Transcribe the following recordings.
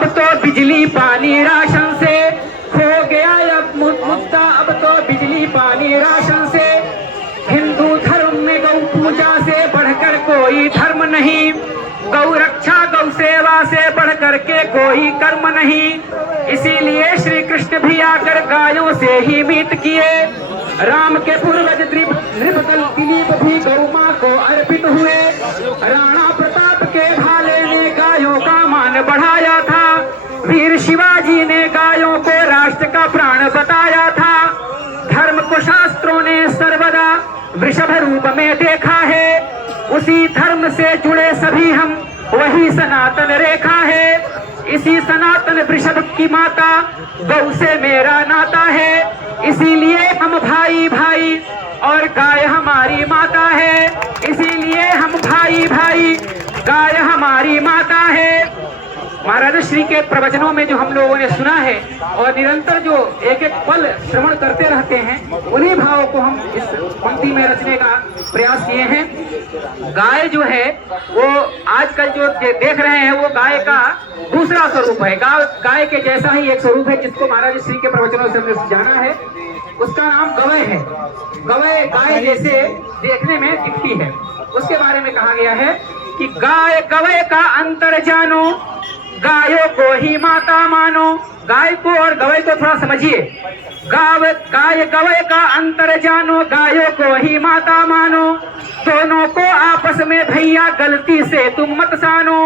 अब तो बिजली पानी राशन से हो गया अब मुद्दा, अब तो बिजली पानी राशन से। हिंदू धर्म में गौ पूजा से बढ़कर कोई धर्म नहीं, गौ रक्षा गौ सेवा से बढ़कर के कोई कर्म नहीं। इसीलिए श्री कृष्ण भी आकर गायों से ही मीत किए। राम के पूर्वज नृपकल दिलीप भी गौ माँ को अर्पित हुए। राणा प्रताप के भाले ने गायों का मान बढ़ाया था। वीर शिवाजी ने गायों को राष्ट्र का प्राण बताया था। धर्म को शास्त्रों ने सर्वदा वृषभ रूप में देखा है। उसी धर्म से जुड़े सभी हम, वही सनातन रेखा है। इसी सनातन वृषभ की माता गौ से मेरा नाता है। इसीलिए हम भाई भाई और गाय हमारी माता है। इसीलिए हम भाई भाई, गाय हमारी माता है। महाराज श्री के प्रवचनों में जो हम लोगों ने सुना है और निरंतर जो एक एक पल श्रवण करते रहते हैं, उन्हीं भावों को हम इस पंक्ति में रचने का प्रयास किए हैं। गाय जो है वो आजकल जो देख रहे हैं वो गाय का दूसरा स्वरूप है। गाय के जैसा ही एक स्वरूप है जिसको महाराज श्री के प्रवचनों से हमने जाना है। उसका नाम गवय है। गवय गाय जैसे देखने में दिखती है। उसके बारे में कहा गया है कि गाय गवय का अंतर जानो, गायों को ही माता मानो। गाय को और गवय को थोड़ा समझिए। गाय गवय का अंतर जानो, गायों को ही माता मानो। दोनों को आपस में भैया गलती से तुम मत सानो।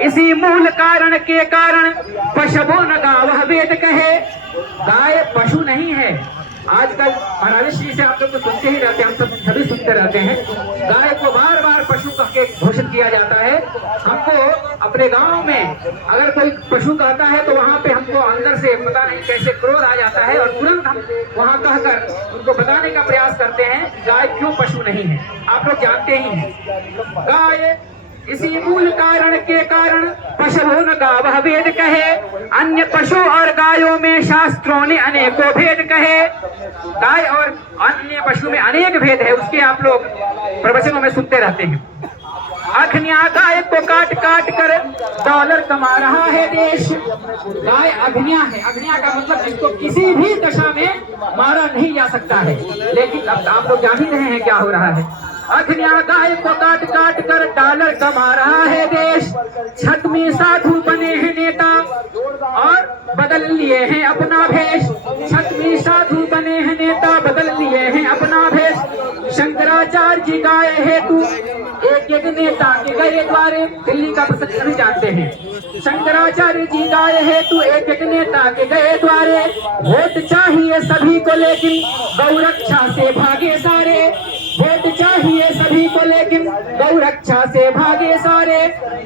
इसी मूल कारण के कारण पशुओं न गावह वेद कहे। गाय पशु नहीं है। आजकल महाराज श्री से आप लोग तो सुनते ही रहते हैं, हम सब सभी सुनते रहते हैं। गाय को बार बार पशु कह के घोषित किया जाता है। हमको अपने गांव में अगर कोई पशु कहता है तो वहां पे हमको अंदर से पता नहीं कैसे क्रोध आ जाता है और तुरंत हम वहां कहकर उनको बताने का प्रयास करते हैं गाय क्यों पशु नहीं है। आप लोग जानते ही हैं। गाय इसी मूल कारण के कारण पशुओं न गावह वेद कहे। अन्य पशु और गायों में शास्त्रों ने अनेकों भेद कहे। गाय और अन्य पशु में अनेक भेद है, उसके आप लोग प्रवचनों में सुनते रहते हैं। अग्निया गाय को काट काट कर डॉलर कमा रहा है देश। गाय अग्निया है। अग्निया का मतलब जिसको किसी भी दशा में मारा नहीं जा सकता है। लेकिन अब आप लोग जान ही रहे हैं क्या हो रहा है। अग्निया गाय को काट काट कर डॉलर कमा रहा है देश। छठ में साधु बने हैं नेता और बदल लिए हैं अपना भेष। छठ में साधु बने हैं नेता, बदल लिए हैं अपना भेष। शंकराचार्य जी गाय हेतु एक एक नेता के गए द्वारे। दिल्ली का प्रसंग सभी जानते हैं। शंकराचार्य जी गाय हेतु एक एक नेता के गए द्वारे। वोट चाहिए सभी को लेकिन गौ रक्षा से भागे सारे। वोट चाहिए सभी को लेकिन गौ रक्षा से भागे सारे।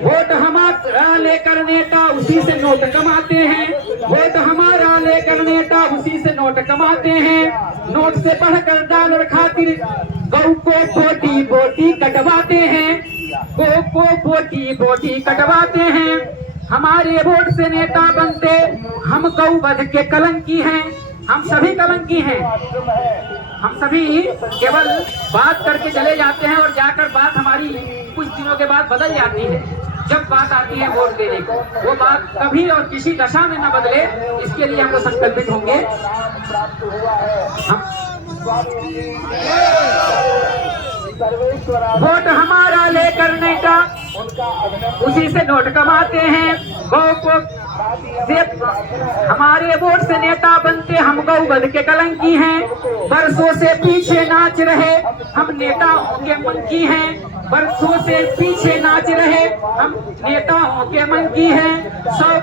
वोट हमारा लेकर नेता उसी से नोट कमाते हैं। वोट हमारा लेकर नेता उसी से नोट कमाते हैं। नोट से बढ़कर डॉलर खातिर गौ को बोटी बोटी कटवाते हैं। गौ को बोटी बोटी कटवाते हैं। हमारे वोट से नेता बनते हम गौ वध के कलंकी हैं। हम सभी कलंकी हैं। हम सभी केवल बात करके चले जाते हैं और जाकर बात हमारी कुछ दिनों के बाद बदल जाती है। जब बात आती है वोट देने को, वो बात कभी और किसी दशा में न बदले, इसके लिए हम लोग संकल्पित होंगे। वोट हमारा लेकर नेता उसी से नोट कमाते हैं। गौ को हमारे वोट से नेता बनते हम गौ वध के कलंकी हैं। बरसों से पीछे नाच रहे हम नेताओं के मंकी हैं। बरसों से पीछे नाच रहे हम नेताओं के मंकी हैं। 100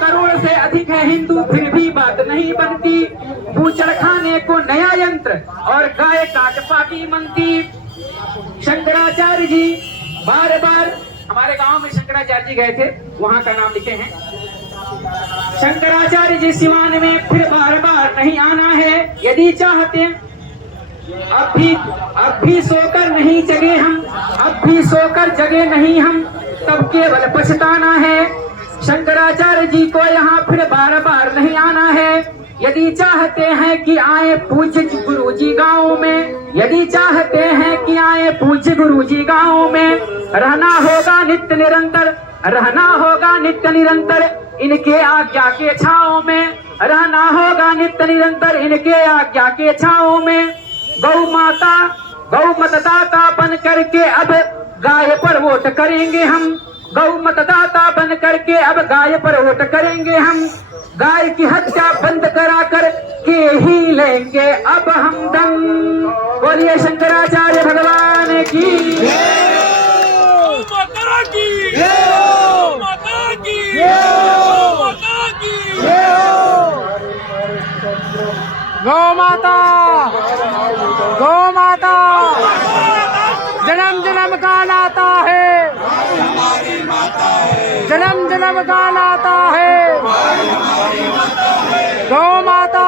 करोड़ से अधिक है हिंदू, फिर भी बात नहीं बनती। बूचड़ खाने को नया यंत्र और गाय काट पाटी मनती। शंकराचार्य जी बार बार हमारे गांव में शंकराचार्य जी गए थे, वहां का नाम लिखे हैं। शंकराचार्य जी सिवान में फिर बार बार नहीं आना है। यदि चाहते अब भी सोकर नहीं जगे हम, अब भी सोकर जगे नहीं हम, तब केवल पछताना है। शंकराचार्य जी को यहाँ फिर बार बार नहीं आना है। यदि चाहते हैं कि आए पूज्य गुरु जी गाँव में, यदि चाहते हैं कि आए पूज्य गुरु जी गाँव में, रहना होगा नित्य निरंतर रहना होगा नित्य निरंतर इनके आज्ञा के छाओं में, रहना होगा नित्य निरंतर इनके आज्ञा के छाओं में। गौ माता गौ मतदाता बन करके अब गाय पर वोट करेंगे हम, गौ मतदाता बन करके अब गाय पर वोट करेंगे हम। गाय की हत्या बंद कराकर के ही लेंगे अब हम दम। बोलिए शंकराचार्य भगवान की माता की माता की माता की। गौ माता जन्म जन्म का नाता है, जन्म जन्म का नाता है। गौ माता